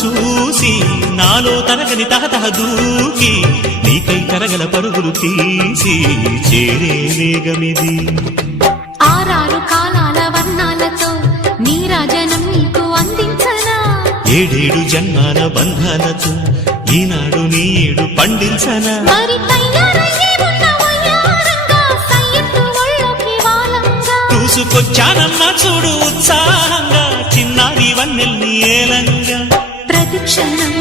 చూసి నాలో తరగని తహతహ దూకి నీకై తరగల పరుగులు తీసి చేరే వేగమిది. ఆరారు కాలాల వర్ణాలతో నీరాజనం నీకు అందించనా, ఏడేడు జన్మాల బంధాలతో ఈనాడు నీడు పండించనా. మరి తయారయ్యే ఉన్న వయ్యారంగా సయ్యత్తు ఒళ్ళోకి వాలంగా చూసుకొచ్చానన్నా చూడు ఉత్సాహంగా చిన్నారి వన్నెల్ని ఏలంగా. ప్రతిక్షణం